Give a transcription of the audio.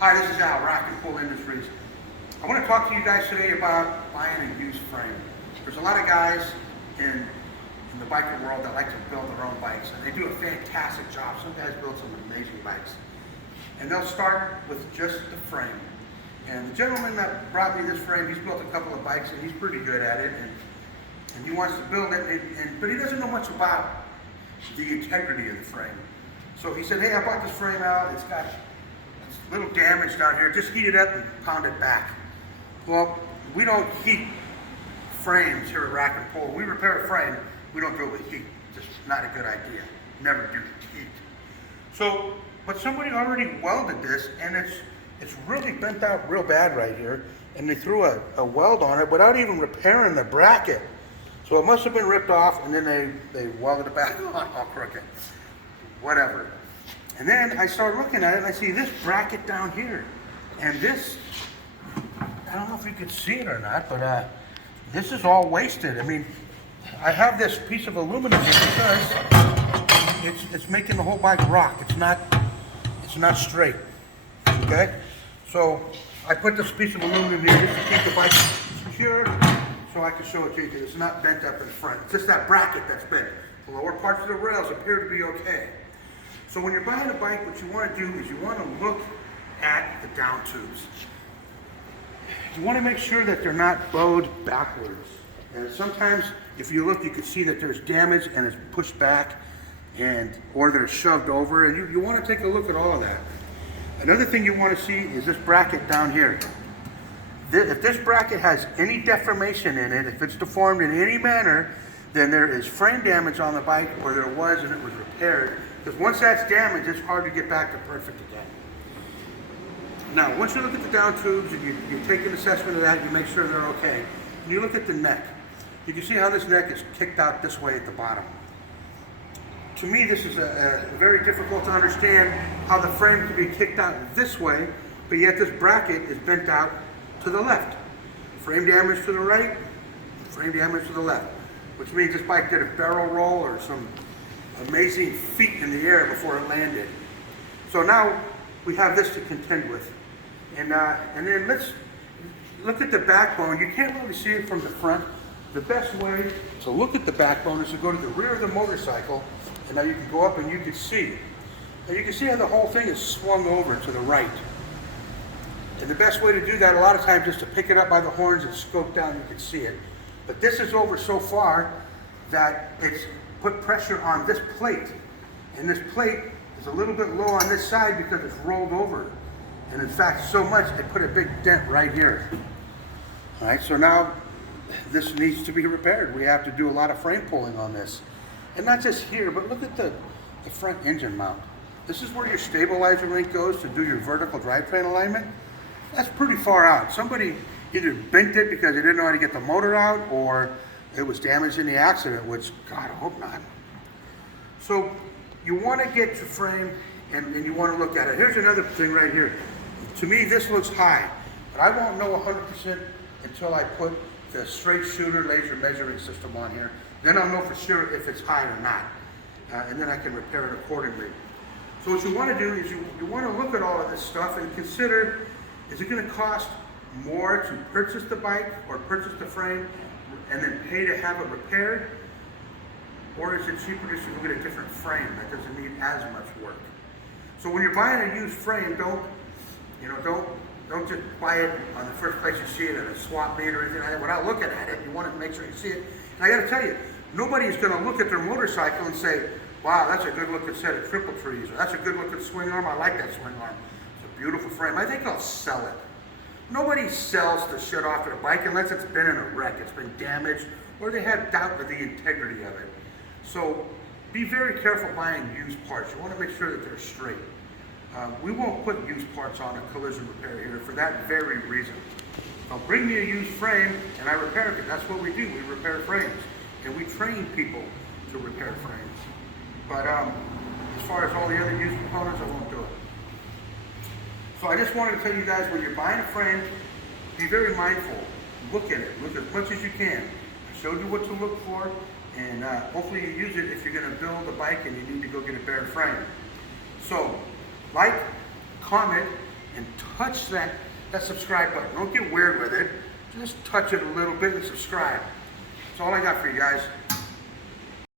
Hi, this is Al, Rack and Pull Industries. I want to talk to you guys today about buying a used frame. There's a lot of guys in the biker world that like to build their own bikes, and they do a fantastic job. Some guys build some amazing bikes. And they'll start with just the frame. And the gentleman that brought me this frame, he's built a couple of bikes, and he's pretty good at it. And he wants to build it, but he doesn't know much about the integrity of the frame. So he said, hey, I bought this frame out. It's got a little damage down here. Just heat it up and pound it back. Well, we don't heat frames here at Rack and Pull. We repair a frame. We don't do it with heat. Just not a good idea. Never do heat. So, but somebody already welded this, and it's really bent out real bad right here. And they threw a weld on it without even repairing the bracket. So it must have been ripped off, and then they welded it back on all crooked. Whatever. And then I started looking at it, and I see this bracket down here. And this, I don't know if you could see it or not, but this is all wasted. I mean, I have this piece of aluminum here because it's making the whole bike rock. It's not straight. Okay? So I put this piece of aluminum here just to keep the bike secure, so I can show it to you. It's not bent up in front. It's just that bracket that's bent. The lower parts of the rails appear to be okay. So when you're buying a bike, what you want to do is you want to look at the down tubes. You want to make sure that they're not bowed backwards. And sometimes, if you look, you can see that there's damage and it's pushed back, or they're shoved over. And you want to take a look at all of that. Another thing you want to see is this bracket down here. If this bracket has any deformation in it, if it's deformed in any manner, then there is frame damage on the bike, or there was and it was repaired. Because once that's damaged, it's hard to get back to perfect again. Now, once you look at the down tubes and you take an assessment of that, you make sure they're okay. And you look at the neck. You can see how this neck is kicked out this way at the bottom. To me, this is very difficult to understand how the frame can be kicked out this way, but yet this bracket is bent out to the left. Frame damage to the right, frame damage to the left. Which means this bike did a barrel roll or some amazing feat in the air before it landed. So now we have this to contend with. And then let's look at the backbone. You can't really see it from the front. The best way to look at the backbone is to go to the rear of the motorcycle, and now you can go up and you can see. And you can see how the whole thing is swung over to the right. And the best way to do that a lot of times is to pick it up by the horns and scope down, you can see it. But this is over so far that it's put pressure on this plate. And this plate is a little bit low on this side because it's rolled over. And in fact, so much, it put a big dent right here. All right, so now this needs to be repaired. We have to do a lot of frame pulling on this. And not just here, but look at the front engine mount. This is where your stabilizer link goes to do your vertical drivetrain alignment. That's pretty far out. Somebody either bent it because they didn't know how to get the motor out, or it was damaged in the accident, which, God, I hope not. So you want to get your frame and you want to look at it. Here's another thing right here. To me, this looks high, but I won't know 100% until I put the straight shooter laser measuring system on here. Then I'll know for sure if it's high or not, and then I can repair it accordingly. So what you want to do is you want to look at all of this stuff and consider, is it going to cost more to purchase the bike or purchase the frame and then pay to have it repaired? Or is it cheaper just to go get a different frame that doesn't need as much work? So when you're buying a used frame, don't just buy it on the first place you see it at a swap meet or anything like that. Without looking at it, you want to make sure you see it. And I got to tell you, nobody's going to look at their motorcycle and say, wow, that's a good looking set of triple trees, or that's a good looking swing arm. I like that swing arm. It's a beautiful frame. I think I'll sell it. Nobody sells the shit off their bike unless it's been in a wreck, it's been damaged, or they have doubt of the integrity of it. So be very careful buying used parts. You want to make sure that they're straight. We won't put used parts on a collision repair here for that very reason. So bring me a used frame and I repair it. That's what we do. We repair frames. And we train people to repair frames. But as far as all the other used components, I won't do it. So I just wanted to tell you guys, when you're buying a frame, be very mindful. Look at it. Look as much as you can. I showed you what to look for, and hopefully you use it if you're going to build a bike and you need to go get a bare frame. So, like, comment, and touch that subscribe button. Don't get weird with it. Just touch it a little bit and subscribe. That's all I got for you guys.